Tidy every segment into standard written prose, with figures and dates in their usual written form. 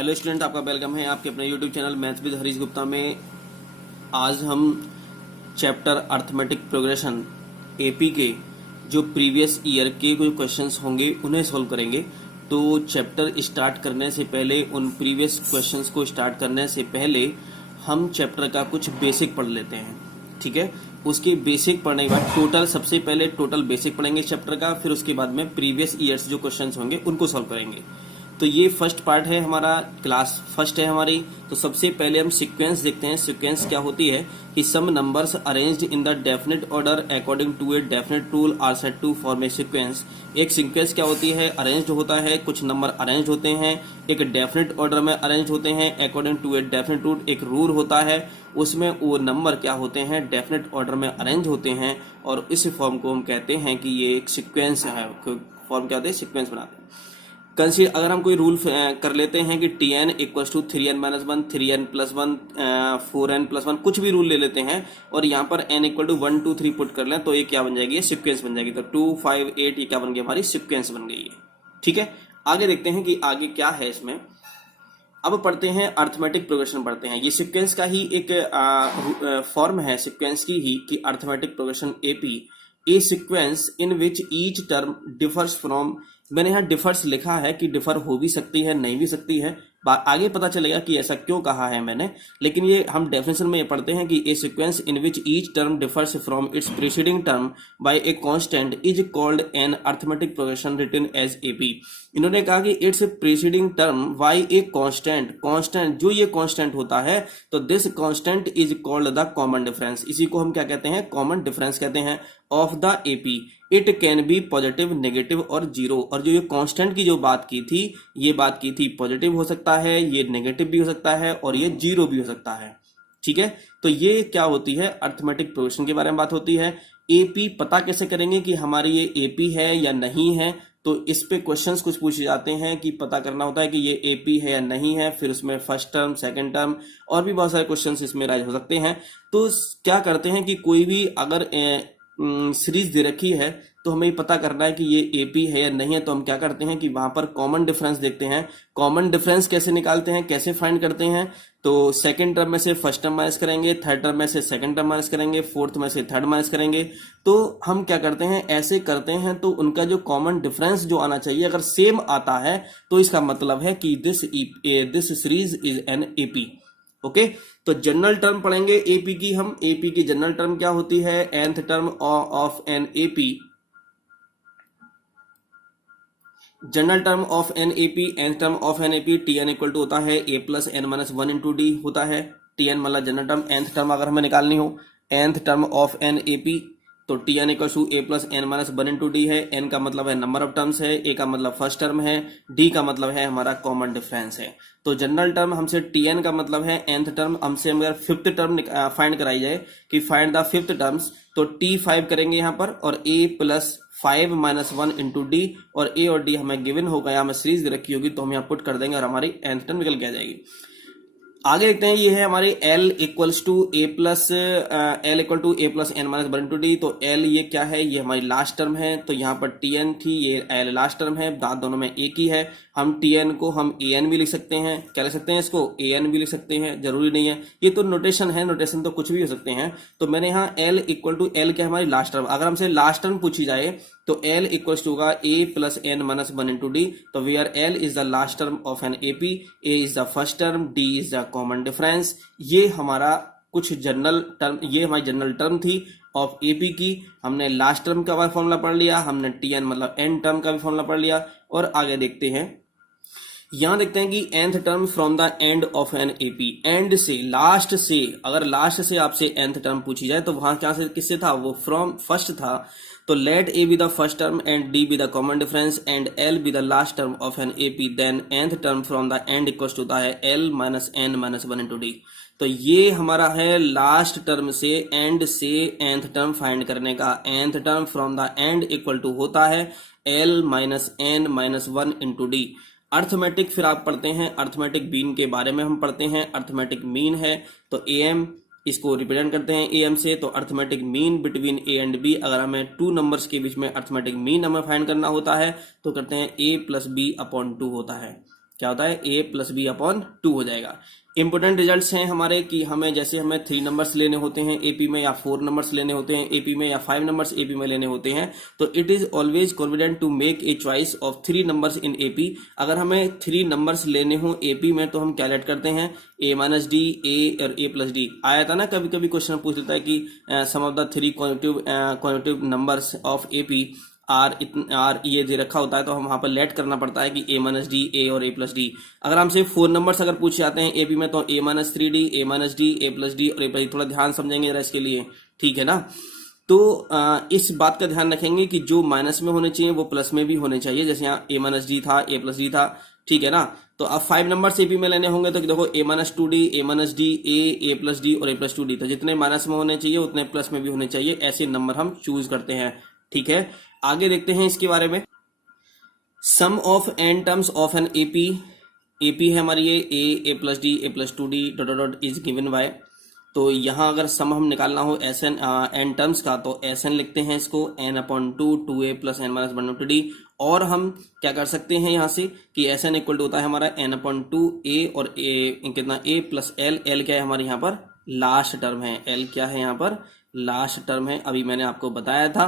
Hello student, आपका welcome है आपके अपने YouTube channel maths with Harish Gupta में। आज हम चैप्टर अर्थमेटिक प्रोग्रेशन एपी के जो प्रीवियस ईयर के कोई क्वेश्चंस होंगे उन्हें सॉल्व करेंगे। तो चैप्टर स्टार्ट करने से पहले, उन प्रीवियस क्वेश्चंस को स्टार्ट करने से पहले हम चैप्टर का कुछ बेसिक पढ़ लेते हैं, ठीक है। उसके बेसिक पढ़ने के बाद टोटल, सबसे पहले टोटल बेसिक पढ़ेंगे चैप्टर का, फिर उसके बाद में प्रीवियस ईयर्स जो क्वेश्चंस होंगे उनको सॉल्व करेंगे। तो ये फर्स्ट पार्ट है हमारा, क्लास फर्स्ट है हमारी। तो सबसे पहले हम सीक्वेंस देखते हैं। सीक्वेंस क्या होती है कि some numbers arranged in the definite order according to a definite rule are said to form a sequence. एक सीक्वेंस क्या होती है, अरेंज्ड होता है, कुछ नंबर अरेंज होते हैं, एक डेफिनेट ऑर्डर में अरेंज होते हैं according to a definite rule. एक रूल होता है, उसमें वो नंबर क्या होते हैं, डेफिनेट ऑर्डर में अरेंज होते हैं, और इस फॉर्म को हम कहते हैं कि ये एक सीक्वेंस है। फॉर्म क्या होते हैं, सीक्वेंस बनाते हैं। कंसीडर, अगर हम कोई रूल कर लेते हैं कि tn equals to 3n-1, 3n+1, 4n+1, कुछ भी रूल ले लेते हैं और यहाँ पर n इक्वल टू 1, 2, 3 पुट कर लें, तो ये क्या बन जाएगी, सीक्वेंस बन जाएगी। तो 2, 5, 8 ये क्या बन गई, हमारी सीक्वेंस बन गई है, ठीक है। आगे देखते हैं कि आगे क्या है इसमें। अब पढ़ते हैं अर्थमेटिक प्रोग्रेशन पढ़ते हैं। ये सीक्वेंस का ही एक फॉर्म है, सीक्वेंस की ही, कि arithmetic progression AP A sequence in which each term differs from. मैंने यहाँ डिफर्स लिखा है कि डिफर हो भी सकती है, नहीं भी सकती है, आगे पता चलेगा कि ऐसा क्यों कहा है मैंने। लेकिन ये हम डेफिनेशन में ये पढ़ते हैं कि a sequence in which each term differs from its preceding term by a constant is called an arithmetic progression written as AP. इन्होंने कहा कि its preceding term by a constant जो ये कांस्टेंट होता है, तो this constant is called the common difference. इसी को हम क्या कहते हैं, कॉमन डिफरेंस कहते हैं of the AP. It can be positive, negative और जीरो। और जो ये कांस्टेंट की जो बात की थी, ये बात की थी पॉजिटिव हो सकता है, ये नेगेटिव भी हो सकता है, और ये जीरो भी हो सकता है, ठीक है। तो ये क्या होती है, अर्थमेटिक प्रोग्रेशन के बारे में बात होती है। एपी पता कैसे करेंगे कि हमारी ये एपी है या नहीं है, तो इस पे क्वेश्चंस कुछ पूछे जाते हैं कि पता करना होता है कि ये एपी है या नहीं है। फिर उसमें फर्स्ट टर्म, सेकंड टर्म और भी बहुत सारे क्वेश्चंस इसमें राइज हो सकते हैं। तो क्या करते हैं कि कोई भी अगर सीरीज दे रखी है तो हमें पता करना है कि ये एपी है या नहीं है, तो हम क्या करते हैं कि वहां पर कॉमन डिफरेंस देखते हैं। कॉमन डिफरेंस कैसे निकालते हैं, कैसे फाइंड करते हैं, तो सेकंड टर्म में से फर्स्ट टर्म माइनस करेंगे, थर्ड टर्म में से सेकंड टर्म माइनस करेंगे, फोर्थ में से थर्ड माइनस करेंगे। तो हम क्या करते हैं, ऐसे करते हैं, तो उनका जो कॉमन डिफरेंस जो आना चाहिए, अगर सेम आता है तो इसका मतलब है कि this series is an AP. Okay, तो जनरल टर्म पढ़ेंगे एपी की हम। एपी की जनरल टर्म क्या होती है, nth term of N AP. General term of N AP, nth term of N AP, tn equal to होता है a+n-1 इंटू डी होता है। tn मतलब जनरल टर्म, nth टर्म अगर हमें निकालनी हो, nth term of N AP, तो tn equal to a+n-1 into D है। n का मतलब है नंबर ऑफ टर्म्स है, a का मतलब फर्स्ट टर्म है, d का मतलब है हमारा कॉमन डिफरेंस है। तो जनरल टर्म हमसे tn का मतलब है nth टर्म, हमसे अगर फिफ्थ टर्म फाइंड कराई जाए कि फाइंड द फिफ्थ टर्म्स, तो t5 करेंगे यहाँ पर, और a+5-1 इंटू डी, और a और d हमें गिवन हो गया, हमें सीरीज दे रखी होगी, तो हम यहाँ पुट कर देंगे और हमारी nth टर्म निकल के आ जाएगी। आगे देखते हैं, ये है हमारी l equals to a+n-1 into D. तो l ये क्या है, ये हमारी लास्ट टर्म है, तो यहाँ पर tn थी, ये l लास्ट टर्म है, दोनों में एक ही है। हम tn को हम an भी लिख सकते हैं, क्या लिख सकते हैं, इसको an भी लिख सकते हैं, जरूरी नहीं है, ये तो नोटेशन है, नोटेशन तो कुछ भी हो सकते हैं। तो मैंने यहाँ l इक्वल टू l क्या है, हमारी लास्ट टर्म। अगर हमसे लास्ट टर्म पूछी जाए तो l इक्वल्स टू होगा a+n-1 इंटू डी। तो where l is the last term of N AP, a is the first term, d is the common difference. ये हमारा कुछ जनरल टर्म, ये हमारी जनरल टर्म थी ऑफ एपी की। हमने लास्ट टर्म का फॉर्मूला पढ़ लिया, हमने tn मतलब n टर्म का भी फॉर्मूला पढ़ लिया। और आगे देखते हैं, यहां देखते हैं कि nth term from the end of an AP, and से, लास्ट से, अगर लास्ट से आपसे nth टर्म पूछी जाए तो वहां क्या से किससे था, वो फ्रॉम फर्स्ट था। तो let a be the first term and d be the common difference and l be the last term of N AP, then nth term from the end equals to होता है l-n-1 into D. तो ये हमारा है last term से end से nth term find करने का। nth term from the end equal to होता है l-n-1 इंटू डी। अर्थमेटिक फिर आप पढ़ते हैं, अर्थमेटिक मीन के बारे में हम पढ़ते हैं। अर्थमेटिक मीन है तो am, इसको रिप्रेजेंट करते हैं am से। तो arithmetic mean between a and b, अगर हमें टू नंबर्स के बीच में अर्थमेटिक मीन हमें फाइंड करना होता है तो करते हैं a+b/2 होता है। क्या होता है a प्लस बी अपॉन 2 हो जाएगा। इंपोर्टेंट रिजल्ट्स हैं हमारे कि हमें जैसे हमें 3 नंबर्स लेने होते हैं एपी में, या 4 नंबर्स लेने होते हैं एपी में, या 5 नंबर्स एपी में लेने होते हैं, तो it is always confident to make a choice of 3 numbers in AP. अगर हमें 3 नंबर्स लेने हो एपी में तो हम क्या लेट करते हैं, a माइनस डी, ए और a प्लस डी। आया था ना कभी कभी क्वेश्चन पूछ लेता है कि sum of the 3 quantitative numbers of AP are ये दे रखा होता है, तो हम वहां पर लेट करना पड़ता है कि a माइनस डी, ए और a प्लस डी। अगर हमसे 4 नंबर्स अगर पूछे जाते हैं एपी में तो a minus 3d, a minus D, a plus D और a प्लस डी। थोड़ा ध्यान समझेंगे जरा इसके लिए, ठीक है ना। तो इस बात का ध्यान रखेंगे कि जो माइनस में होने चाहिए वो प्लस में भी होने चाहिए। जैसे यहाँ a माइनस डी था, a प्लस डी था, ठीक है ना। तो अब 5 नंबर एपी में लेने होंगे तो देखो a minus 2d, a minus D, a plus D और a प्लस 2d। तो जितने माइनस में होने चाहिए उतने प्लस में भी होने चाहिए, ऐसे नंबर हम चूज करते हैं, ठीक है। आगे देखते हैं इसके बारे में। Sum of n terms of N AP, AP है हमारी ये a plus D, a plus 2d dot dot is given by. तो यहाँ अगर सम हम निकालना हो एस एन एन टर्म्स का तो एस एन लिखते हैं इसको n upon 2a plus n minus 1/2d। और हम क्या कर सकते हैं यहाँ से कि एस एन इक्वल टू होता है हमारा n अपॉन 2a और a कितना a प्लस l। l क्या है हमारे यहाँ पर लास्ट टर्म है, l क्या है यहाँ पर लास्ट टर्म है। अभी मैंने आपको बताया था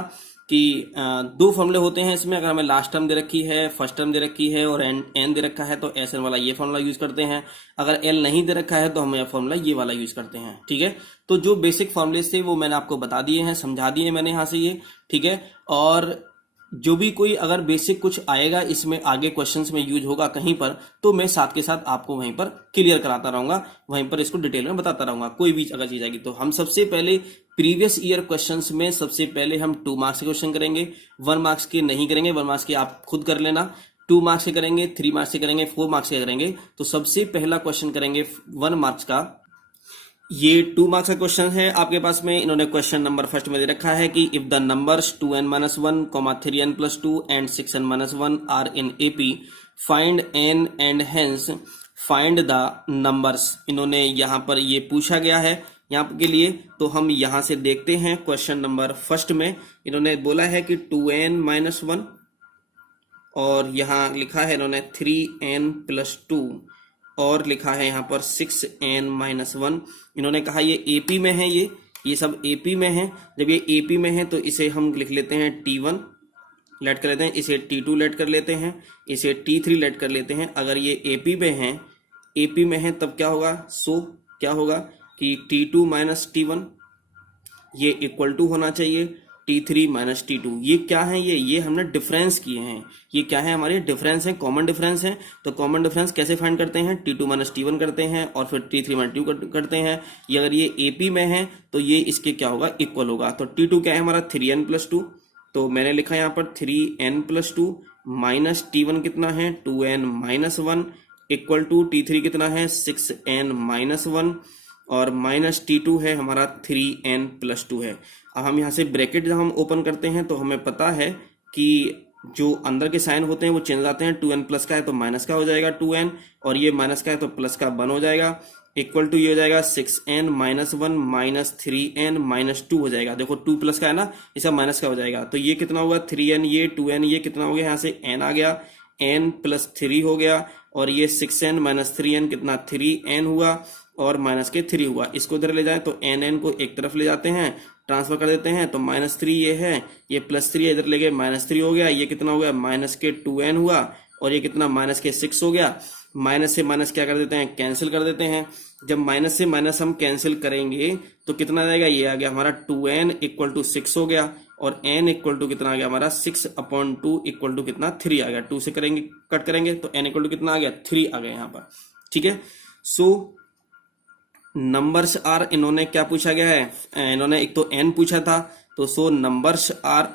कि 2 फॉर्मूले होते हैं इसमें। अगर हमें लास्ट टर्म दे रखी है, फर्स्ट टर्म दे रखी है और एन दे रखा है तो एस एन वाला ये फॉर्मूला यूज करते हैं। अगर एल नहीं दे रखा है तो हम यह फॉर्मूला ये वाला यूज करते हैं, ठीक है। तो जो बेसिक फॉर्मूले थे वो मैंने आपको बता दिए हैं, समझा दिए मैंने यहाँ से ये, ठीक है। और जो भी कोई अगर बेसिक कुछ आएगा इसमें आगे क्वेश्चंस में यूज होगा कहीं पर, तो मैं साथ के साथ आपको वहीं पर क्लियर कराता रहूंगा, वहीं पर इसको डिटेल में बताता रहूंगा। कोई भी अगर चीज आएगी तो हम सबसे पहले प्रीवियस ईयर क्वेश्चंस में सबसे पहले हम 2 मार्क्स के क्वेश्चन करेंगे, 1 मार्क्स के नहीं करेंगे। 1 मार्क्स के आप खुद कर लेना, 2 मार्क्स के करेंगे, 3 मार्क्स के करेंगे, 4 मार्क्स के करेंगे। तो सबसे पहला क्वेश्चन करेंगे 1 मार्क्स का। ये 2 मार्क्स का क्वेश्चन है आपके पास में। इन्होंने क्वेश्चन नंबर फर्स्ट में दे रखा है कि if the numbers 2n minus 1, 3n plus 2 and 6n minus 1 are in AP, find n and hence find the numbers. इन्होंने यहाँ पर ये पूछा गया है यहाँ के लिए। तो हम यहाँ से देखते हैं क्वेश्चन नंबर फर्स्ट में इन्होंने बोला है कि 2n माइनस 1 और यहाँ लिखा है इन्होंने 3n प्लस 2 और लिखा है यहाँ पर 6n माइनस 1। इन्होंने कहा ये एपी में है, ये सब एपी में है। जब ये एपी में है तो इसे हम लिख लेते हैं T1 लेट कर लेते हैं, इसे T2 लेट कर लेते हैं, इसे T3 लेट कर लेते हैं। अगर ये एपी में है तब क्या होगा, सो क्या होगा कि T2 माइनस T1 ये इक्वल टू होना चाहिए T3 माइनस T2। ये क्या है, ये हमने डिफरेंस किए हैं। ये क्या है हमारे डिफरेंस है, कॉमन डिफरेंस है। तो कॉमन डिफरेंस कैसे फाइंड करते हैं, T2 माइनस T1 करते हैं और फिर T3 माइनस T2 करते हैं। ये अगर ये AP में है तो ये इसके क्या होगा, इक्वल होगा। तो T2 क्या है हमारा 3n प्लस 2, तो मैंने लिखा यहाँ पर 3n प्लस 2 माइनस T1 कितना है 2n minus 1 equal to T3 कितना है 6n माइनस 1 और माइनस T2 है हमारा 3n प्लस 2 है। अब हम यहाँ से ब्रैकेट जब हम ओपन करते हैं तो हमें पता है कि जो अंदर के साइन होते हैं वो चेंज आते हैं। 2n प्लस का है तो माइनस का हो जाएगा 2n, और ये माइनस का है तो प्लस का 1 हो जाएगा, इक्वल टू ये हो जाएगा 6n minus 1 minus 3n minus 2 हो जाएगा। देखो 2 प्लस का है ना, इसका माइनस का हो जाएगा। तो ये कितना हुआ 3n, ये 2n, ये कितना हो गया यहाँ से n आ गया, n प्लस 3 हो गया, और ये 6n माइनस 3n कितना 3n हुआ और माइनस के 3 हुआ। इसको इधर ले जाए तो n को एक तरफ ले जाते हैं, ट्रांसफर कर देते हैं तो माइनस 3 ये है, ये प्लस 3 इधर ले गए माइनस 3 हो गया, ये कितना हो गया माइनस के 2n हुआ और ये कितना माइनस के 6 हो गया। माइनस से माइनस क्या कर देते हैं, कैंसिल कर देते हैं। जब माइनस से माइनस हम कैंसिल करेंगे तो कितना आ जाएगा, ये आ गया हमारा 2n इक्वल टू 6 हो गया और n इक्वल टू कितना आ गया हमारा 6/2 इक्वल टू कितना 3 आ गया। 2 से करेंगे कट करेंगे तो n इक्वल टू कितना आ गया 3 आ गया यहाँ पर, ठीक है। सो नंबर्स आर, इन्होंने क्या पूछा गया है, इन्होंने एक तो n पूछा था, तो सो नंबर्स आर,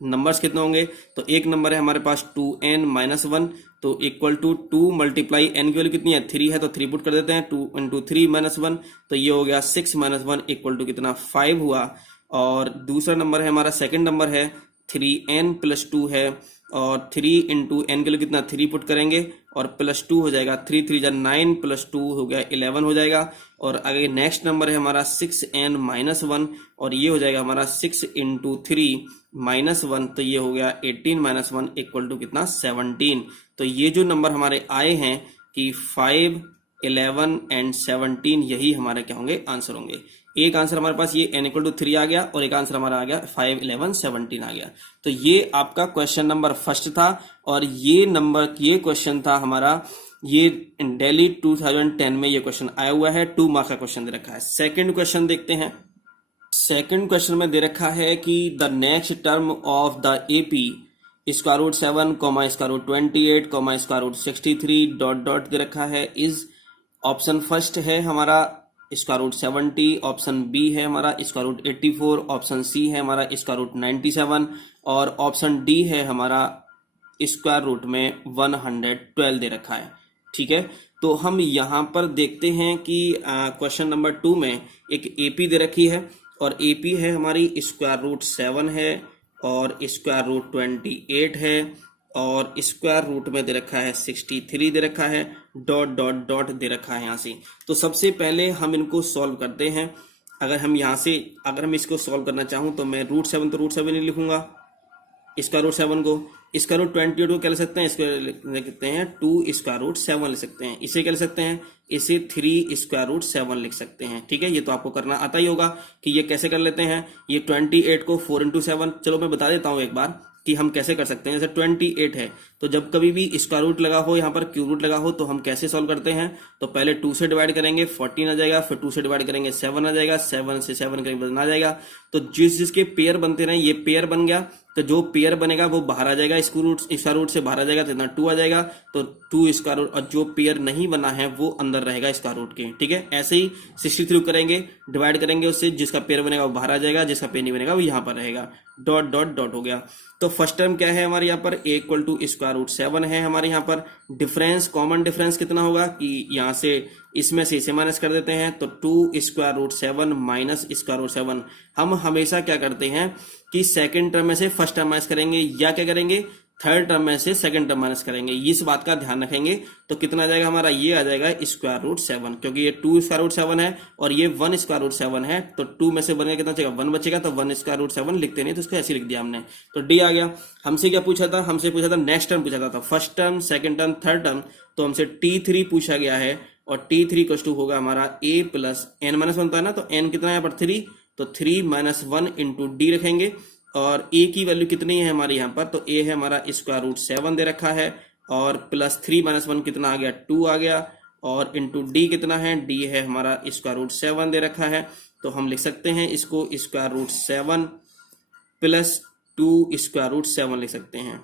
नंबर्स कितने होंगे, तो एक नंबर है हमारे पास 2n माइनस 1 तो इक्वल टू 2 मल्टीप्लाई n की वैल्यू कितनी है 3 है तो 3 पुट कर देते हैं, 2 इंटू 3 माइनस 1 तो ये हो गया 6 माइनस 1 इक्वल टू कितना 5 हुआ। और दूसरा नंबर है हमारा सेकंड नंबर है 3n+2 है, और 3 इंटू एन के लिए कितना 3 पुट करेंगे और +2 हो जाएगा, 3 3 जा 9 +2 हो गया 11 हो जाएगा। और आगे नेक्स्ट नंबर है हमारा 6n-1, और ये हो जाएगा हमारा 6 इंटू 3 -1, तो ये हो गया 18 - 1 इक्वल टू कितना 17। तो ये जो नंबर हमारे आए हैं कि 5, 11 एंड 17, यही हमारे क्या होंगे आंसर होंगे। एक आंसर हमारे पास ये n = 3 आ गया, और एक आंसर हमारा आ गया 5, 11, 17 आ गया। तो ये आपका क्वेश्चन नंबर फर्स्ट था, और ये क्वेश्चन था हमारा, ये दिल्ली 2010 में ये क्वेश्चन आया हुआ है, 2 मार्क्स का क्वेश्चन दे रखा है। सेकंड क्वेश्चन देखते हैं। सेकंड क्वेश्चन में दे रखा है कि the next term of the AP √7, √28, √63 dot dot दे रखा है इज, ऑप्शन फर्स्ट है हमारा √70, ऑप्शन बी है हमारा √84, ऑप्शन सी है हमारा √97, और ऑप्शन डी है हमारा स्क्वायर रूट में 112 दे रखा है। ठीक है, तो हम यहाँ पर देखते हैं कि क्वेश्चन नंबर 2 में एक एपी दे रखी है, और एपी है हमारी √7 है, और √28 है, और स्क्वायर रूट में दे रखा है 63 दे रखा है, डॉट डॉट डॉट दे रखा है यहाँ से। तो सबसे पहले हम इनको सॉल्व करते हैं। अगर हम इसको सॉल्व करना चाहूँ तो मैं √7 तो √7 ही लिखूंगा, इसका √7 को, इसका √28 को क्या लिख सकते हैं, इसको लिख सकते हैं 2 स्क्वायर रूट 7 लिख सकते हैं। इसे क्या लिख सकते हैं, इसे 3 स्क्वायर रूट 7 लिख सकते हैं। ठीक है, ये तो आपको करना आता ही होगा कि ये कैसे कर लेते हैं। ये 28 को 4 × 7, चलो मैं बता देता हूँ एक बार कि हम कैसे कर सकते हैं। जैसे 28 है, तो जब कभी भी स्क्वायर रूट लगा हो, यहाँ पर क्यूब रूट लगा हो, तो हम कैसे सॉल्व करते हैं, तो पहले 2 से डिवाइड करेंगे 14 आ जाएगा, फिर 2 से डिवाइड करेंगे 7 आ जाएगा, 7 से 7 करेंगे 1 आ जाएगा। तो जिसके पेयर बनते रहे, ये पेयर बन गया, तो जो पेयर बनेगा वो बाहर आ जाएगा, स्क्वायर रूट से बाहर आ जाएगा, तो इतना 2 आ जाएगा, तो 2 स्क्वायर रूट, और जो पेयर नहीं बना है वो अंदर रहेगा स्क्वायर रूट के। ठीक है, ऐसे ही 63 करेंगे, डिवाइड करेंगे उससे, जिसका पेयर बनेगा वो बाहर आ जाएगा, जिसका पेयर नहीं बनेगा वो यहाँ पर रहेगा, डॉट डॉट डॉट हो गया। तो फर्स्ट टर्म क्या है हमारे यहाँ पर, a = √7 है हमारे यहाँ पर। डिफरेंस, कॉमन डिफरेंस कितना होगा कि यहाँ से इसमें से इसे माइनस कर देते हैं, तो 2 square root 7 minus square root 7। हम हमेशा क्या करते हैं कि सेकंड टर्म में से फर्स्ट टर्म माइनस करेंगे, या क्या करेंगे थर्ड टर्म में से सेकंड टर्म माइनस करेंगे, इस बात का ध्यान रखेंगे। तो कितना आ जाएगा हमारा, ये आ जाएगा स्क्वायर रूट 7, क्योंकि ये 2 स्क्वायर रूट 7 है और ये 1 स्क्वायर रूट 7 है, तो 2 में से बनेगा कितना बचेगा, 1 बचेगा, तो 1 स्क्वायर रूट 7 लिखते नहीं, तो इसको ऐसे लिख दिया हमने। तो डी आ गया। हमसे क्या पूछा था, हमसे पूछा था नेक्स्ट टर्म पूछा था, first term, second term, third term, तो हमसे T3 पूछा गया है, और T3 = होगा हमारा a + n-1 होता है ना, तो n कितना है यहाँ पर 3, तो 3 - 1 इंटू डी रखेंगे, और a की वैल्यू कितनी है हमारे यहाँ पर, तो a है हमारा स्क्वायर रूट 7 दे रखा है, और +3 - 1 कितना आ गया, 2 आ गया, और इंटू डी कितना है, d है हमारा स्क्वायर रूट 7 दे रखा है। तो हम लिख सकते हैं इसको स्क्वायर रूट 7 + 2 स्क्वायर रूट 7 लिख सकते हैं।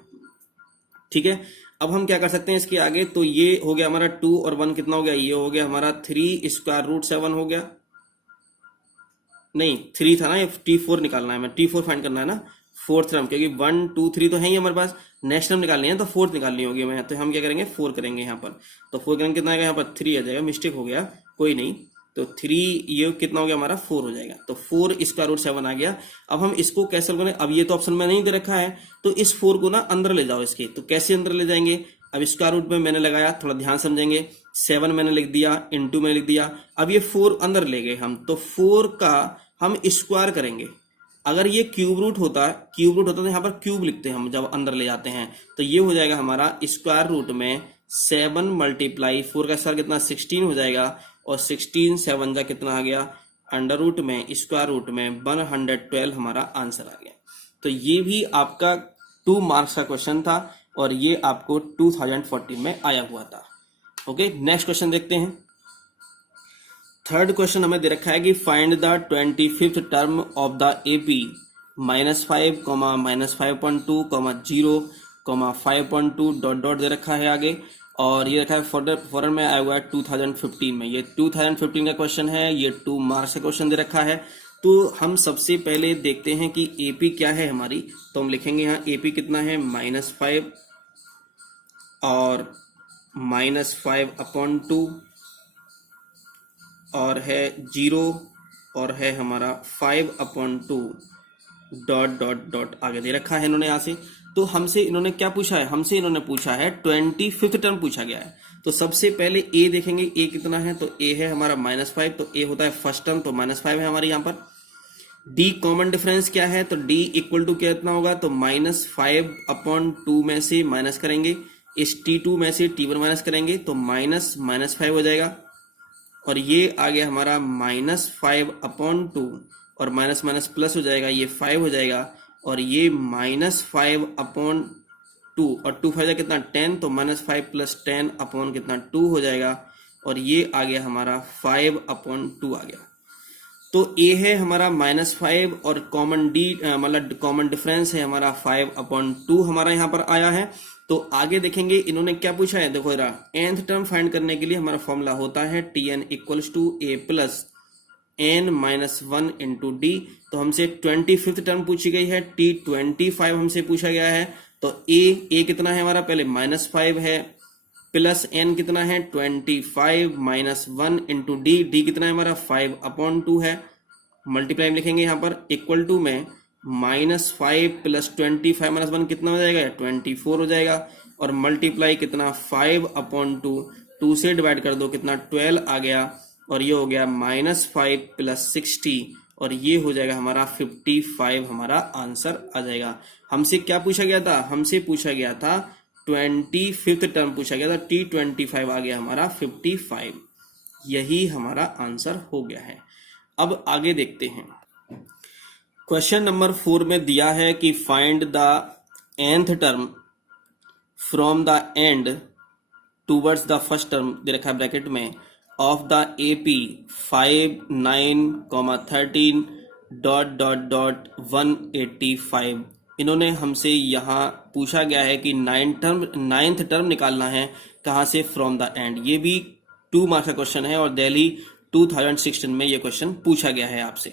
ठीक है, अब हम क्या कर सकते हैं इसके आगे, तो ये हो गया हमारा 2 और 1 कितना हो गया, ये हो गया हमारा 3 स्क्वायर रूट 7 हो गया, नहीं 3 था ना, ये T4 निकालना है, मैं T4 फाइंड करना है ना, फोर्थ टर्म, क्योंकि 1 2 3 तो है ही हमारे पास, नेक्स्ट टर्म निकालनी है तो फोर्थ निकालनी होगी मैं, तो हम क्या करेंगे 4 करेंगे यहाँ पर, तो 4 करेंगे कितना आएगा यहाँ पर 3 आ जाएगा, मिस्टेक हो गया कोई नहीं, तो 3 ये कितना हो गया हमारा 4 हो जाएगा, तो 4 स्क्वायर रूट 7 आ गया। अब हम इसको कैसे करें, अब ये तो ऑप्शन में नहीं दे रखा है, तो इस 4 को ना अंदर ले जाओ इसके, तो कैसे अंदर ले जाएंगे, अब स्क्वायर रूट में मैंने लगाया, थोड़ा ध्यान समझेंगे, 7 मैंने लिख दिया, इंटू मैंने लिख दिया, अब ये 4 अंदर ले गए हम, तो 4 का हम स्क्वायर करेंगे। अगर ये क्यूब रूट होता तो यहाँ पर क्यूब लिखते हैं हम जब अंदर ले जाते हैं, तो ये हो जाएगा हमारा स्क्वायर रूट में 7 × 4 का स्क्वायर कितना 16 हो जाएगा, और 16 7 जा कितना आ गया, अंडर रूट में स्क्वायर रूट में 112 हमारा आंसर आ गया। तो ये भी आपका 2 मार्क्स का क्वेश्चन था, और ये आपको 2014 में आया हुआ था। ओके, नेक्स्ट क्वेश्चन देखते हैं। थर्ड क्वेश्चन हमें दे रखा है कि find the 25th term of the AP -5, -5.2, 0, 5.2 dot dot दे रखा है आगे, और ये रखा है फॉरन में आया हुआ है 2015 में, ये 2015 का क्वेश्चन है, ये 2 मार्क्स का क्वेश्चन दे रखा है। तो हम सबसे पहले देखते हैं कि एपी क्या है हमारी, तो हम लिखेंगे यहाँ एपी कितना है -5 और -5/2 और है 0 और है हमारा 5/2 डॉट डॉट डॉट आगे दे रखा है इन्होंने यहाँ से। तो हमसे इन्होंने क्या पूछा है, हमसे इन्होंने पूछा है 25th टर्म पूछा गया है। तो सबसे पहले ए देखेंगे, ए कितना है, तो ए है हमारा -5, तो ए होता है फर्स्ट टर्म, तो -5 है हमारे यहाँ पर। डी कॉमन डिफरेंस क्या है, तो डी इक्वल टू कितना होगा, तो -5/2 में से माइनस करेंगे, इस T2 में से T1 माइनस करेंगे तो -5 हो जाएगा। और ये आ गया हमारा -5/2 और माइनस माइनस प्लस हो जाएगा, ये 5 हो जाएगा। और ये -5/2 और 2 5 कितना 10, तो -5 + 10 अपॉन कितना 2 हो जाएगा। और ये आ गया हमारा 5/2 आ गया। तो ए है हमारा -5 और कॉमन डी मतलब कॉमन डिफरेंस है हमारा 5/2 हमारा यहाँ पर आया है। तो आगे देखेंगे इन्होंने क्या पूछा है, देखो जरा, nth टर्म फाइंड करने के लिए हमारा फॉर्मूला होता है Tn = a + n-1 × d। तो हमसे 25th टर्म पूछी गई है, T25 हमसे पूछा गया है। तो a कितना है हमारा, पहले -5 है, प्लस n कितना है 25 -1 × d कितना है हमारा 5/2 है। मल्टीप्लाई में लिखेंगे यहाँ पर, इक्वल टू में -5 + 25 -1 कितना हो जाएगा, 24 हो जाएगा। और मल्टीप्लाई कितना 5/2, 2 से डिवाइड कर दो कितना 12 आ गया। और ये हो गया -5 + 60 और ये हो जाएगा हमारा 55 हमारा आंसर आ जाएगा। हमसे क्या पूछा गया था, हमसे पूछा गया था 25th टर्म पूछा गया था, T25 आ गया हमारा 55, यही हमारा आंसर हो गया है। अब आगे देखते हैं, क्वेश्चन नंबर 4 में दिया है कि find the nth term from the end towards the first term दे रखा है ब्रैकेट में ऑफ द AP 5 9 13 डॉट 185। इन्होंने हमसे यहाँ पूछा गया है कि नाइन्थ टर्म निकालना है, कहाँ से, फ्रॉम द एंड। ये भी 2 मार्क्स का क्वेश्चन है और दिल्ली 2016 में ये क्वेश्चन पूछा गया है आपसे।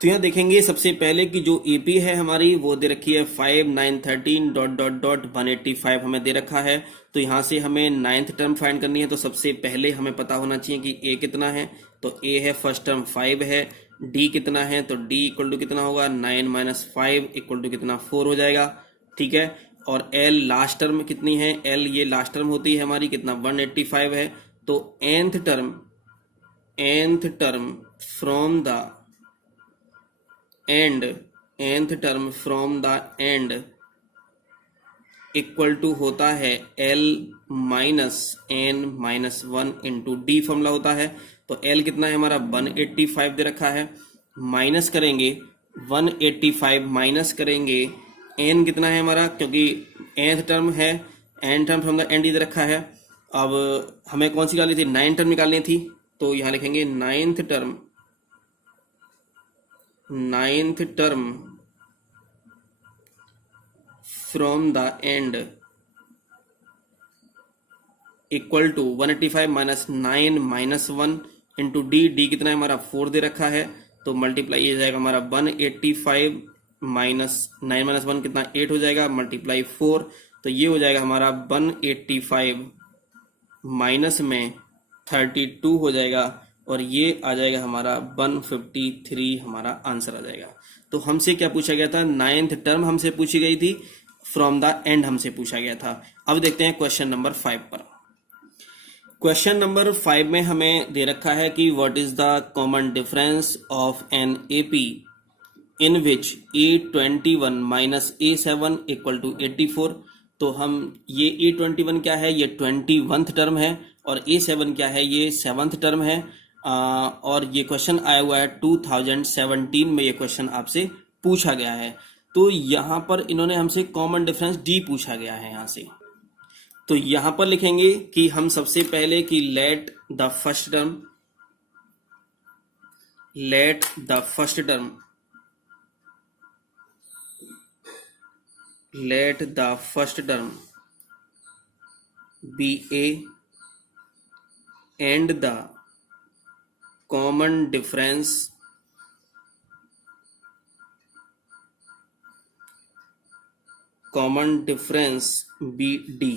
तो यहाँ देखेंगे सबसे पहले कि जो AP है हमारी वो दे रखी है 5 9 13 डॉट 185 हमें दे रखा है। तो यहाँ से हमें 9th टर्म फाइंड करनी है। तो सबसे पहले हमें पता होना चाहिए कि A कितना है, तो A है फर्स्ट टर्म 5 है, D कितना है, तो D इक्वल टू कितना होगा 9 - 5 इक्वल टू कितना 4 हो जाएगा, ठीक है। और L लास्ट टर्म कितनी है, L ये लास्ट टर्म होती है हमारी कितना 185 है। तो nth term from the end, nth term from the end equal to होता है L - n - 1 × D फॉर्मूला होता है। तो L कितना है हमारा 185 दे रखा है, माइनस करेंगे 185 माइनस करेंगे n कितना है हमारा, क्योंकि nth टर्म है, n term from the and they रखा है। अब हमें कौन सी निकालनी थी, 9 टर्म निकालनी थी। तो यहाँ लिखेंगे 9th term from the end equal to 185 - 9 - 1 × D कितना है हमारा 4 दे रखा है। तो मल्टीप्लाई ये जाएगा हमारा 185 - 9 - 1 कितना 8 हो जाएगा, मल्टीप्लाई 4। तो ये हो जाएगा हमारा 185 माइनस में 32 हो जाएगा और ये आ जाएगा हमारा 153 हमारा आंसर आ जाएगा। तो हमसे क्या पूछा गया था, 9th टर्म हमसे पूछी गई थी, फ्रॉम द एंड हमसे पूछा गया था। अब देखते हैं क्वेश्चन नंबर 5 पर। क्वेश्चन नंबर 5 में हमें दे रखा है कि what is the common difference of an AP in which A21 - A7 = 84। तो हम ये A21 क्या है, ये 21th टर्म है और A7 क्या है, ये 7th टर्म है। और ये क्वेश्चन आया हुआ है 2017 में, ये क्वेश्चन आपसे पूछा गया है। तो यहाँ पर इन्होंने हमसे कॉमन डिफरेंस D पूछा गया है यहाँ से। तो यहाँ पर लिखेंगे कि हम सबसे पहले कि let the first term be A and the common difference be D।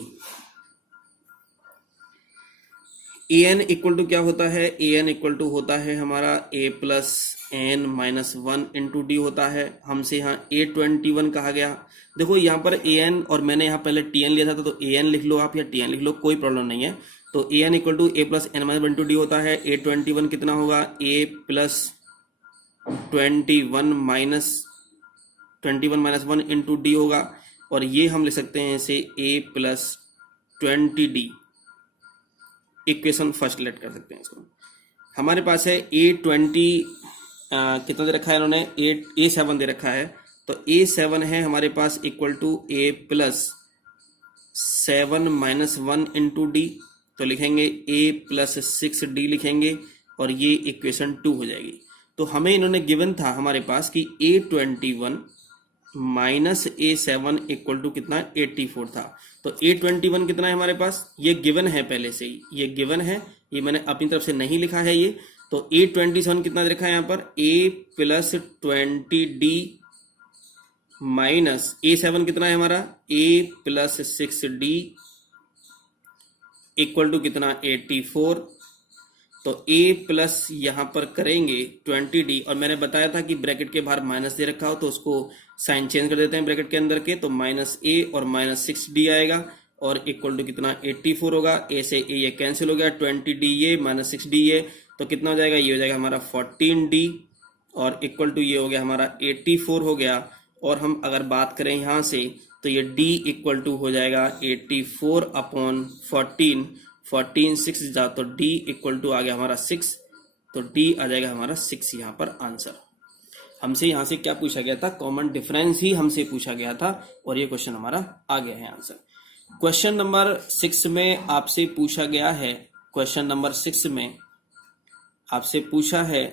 an equal to क्या होता है, an इक्वल टू होता है हमारा A + n minus 1 into D होता है। हमसे यहाँ A21 कहा गया। देखो यहाँ पर an और मैंने यहाँ पहले tn लिया था, तो an लिख लो आप या tn लिख लो, कोई प्रॉब्लम नहीं है। तो an equal to a plus N minus 1 into D होता है। A21 कितना होगा, a plus 21 minus 1 into D होगा, और ये हम लिख सकते हैं इसे a plus 20d। Equation first let कर सकते हैं इसको। हमारे पास है A20 कितना दे रखा है इन्होंने, A7 दे रखा है। तो A7 है हमारे पास equal to a plus 7 minus 1 into D. तो लिखेंगे a प्लस 6d लिखेंगे, और ये इक्वेशन 2 हो जाएगी। तो हमें इन्होंने गिवन था हमारे पास कि A21 minus A7 equal to कितना, 84 था। तो A21 कितना है हमारे पास, ये गिवन है पहले से ही, ये गिवन है, ये मैंने अपनी तरफ से नहीं लिखा है ये। तो A27 कितना लिखा है यहाँ पर, a plus 20d minus A7 कितना है हमारा, a plus 6d equal to कितना, 84। तो a प्लस यहाँ पर करेंगे 20d, और मैंने बताया था कि ब्रैकेट के बाहर माइनस दे रखा हो तो उसको साइन चेंज कर देते हैं ब्रैकेट के अंदर के। तो माइनस a और माइनस 6d आएगा, और इक्वल टू कितना, 84 होगा। a से a ये कैंसिल हो गया, 20d ये माइनस 6d ये, तो कितना हो जाएगा, ये हो जाएगा हमारा 14d, और इक्वल टू ये हो गया हमारा 84 हो गया। और हम अगर बात करें यहाँ से, तो ये d इक्वल टू हो जाएगा 84 अपॉन 14, 14 6 जा तो d इक्वल टू आ गया हमारा 6, तो d आ जाएगा हमारा 6 यहाँ पर आंसर। हमसे यहाँ से क्या पूछा गया था, कॉमन डिफरेंस ही हमसे पूछा गया था, और ये क्वेश्चन हमारा आ गया है आंसर। क्वेश्चन नंबर 6 में आपसे पूछा गया है, क्वेश्चन नंबर 6 में आपसे पूछा है,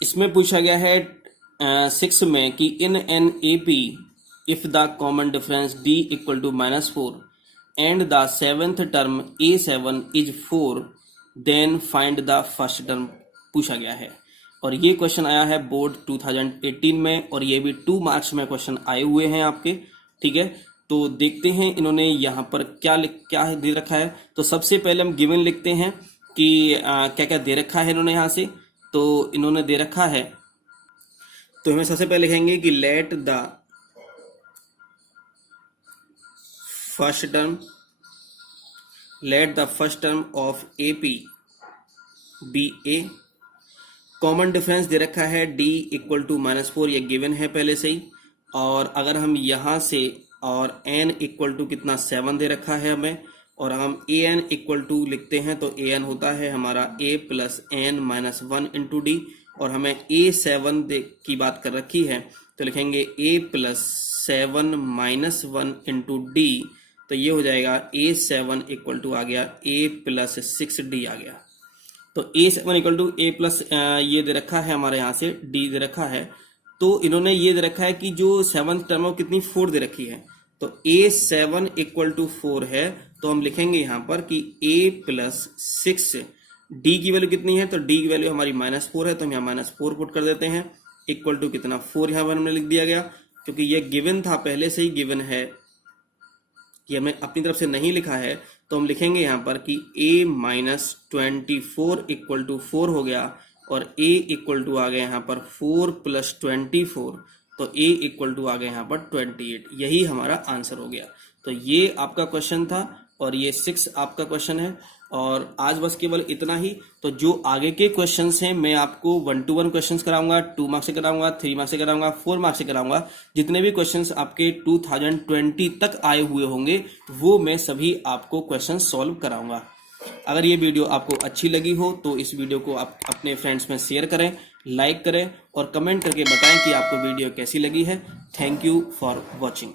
इसमें पूछा गया है 6 में कि in an AP if the common difference d equal to -4 and the 7th term A7 is 4 then find the first term पूछा गया है। और ये क्वेश्चन आया है बोर्ड 2018 में, और ये भी 2 मार्क्स में क्वेश्चन आए हुए हैं आपके, ठीक है। तो देखते हैं इन्होंने यहाँ पर क्या दे रखा है। तो सबसे पहले हम गिवन लिखते हैं कि क्या क्या दे रखा है इन्होंने यहाँ से। तो इन्होंने दे रखा है, तो हमें सबसे पहले लिखेंगे कि let the first term of AP be A. Common difference दे रखा है d इक्वल टू -4, ये गिवन है पहले से ही। और अगर हम यहाँ से, और n इक्वल टू कितना 7 दे रखा है हमें, और हम an इक्वल टू लिखते हैं, तो an होता है हमारा a plus n minus 1 into D, और हमें A7 की बात कर रखी है, तो लिखेंगे a plus 7 minus 1 into D. तो ये हो जाएगा A7 इक्वल टू आ गया a प्लस 6d आ गया। तो A7 equal to a plus ये दे रखा है हमारे यहाँ से d दे रखा है। तो इन्होंने ये दे रखा है कि जो 7th टर्म है कितनी 4 दे रखी है, तो A7 इक्वल टू 4 है। तो हम लिखेंगे यहाँ पर कि a प्लस 6, d की वैल्यू कितनी है, तो d की वैल्यू हमारी -4 है, तो हम यहाँ -4 पुट कर देते हैं, इक्वल टू कितना 4 यहाँ पर हमने लिख दिया गया, क्योंकि ये गिवन था, पहले से ही गिवन है, कि हमने अपनी तरफ से नहीं लिखा है। तो हम लिखेंगे यहाँ पर कि a माइनस 24 इक्वल टू 4 हो गया, और a इक्वल टू आ गया यहाँ पर 4 प्लस 24, तो a इक्वल टू आ गया यहाँ पर 28। यही हमारा आंसर हो गया। तो ये आपका क्वेश्चन था, और ये 6 आपका क्वेश्चन है। और आज बस केवल इतना ही। तो जो आगे के क्वेश्चंस हैं मैं आपको 1 to 1 क्वेश्चंस कराऊंगा, 2 मार्क्स से कराऊंगा, 3 मार्क्स से कराऊंगा, 4 मार्क्स से कराऊंगा। जितने भी क्वेश्चंस आपके 2020 तक आए हुए होंगे वो मैं सभी आपको क्वेश्चंस सॉल्व कराऊंगा। अगर ये वीडियो आपको अच्छी लगी हो तो इस वीडियो को आप अपने फ्रेंड्स में शेयर करें, लाइक करें और कमेंट करके बताएं कि आपको वीडियो कैसी लगी है। Thank you for watching.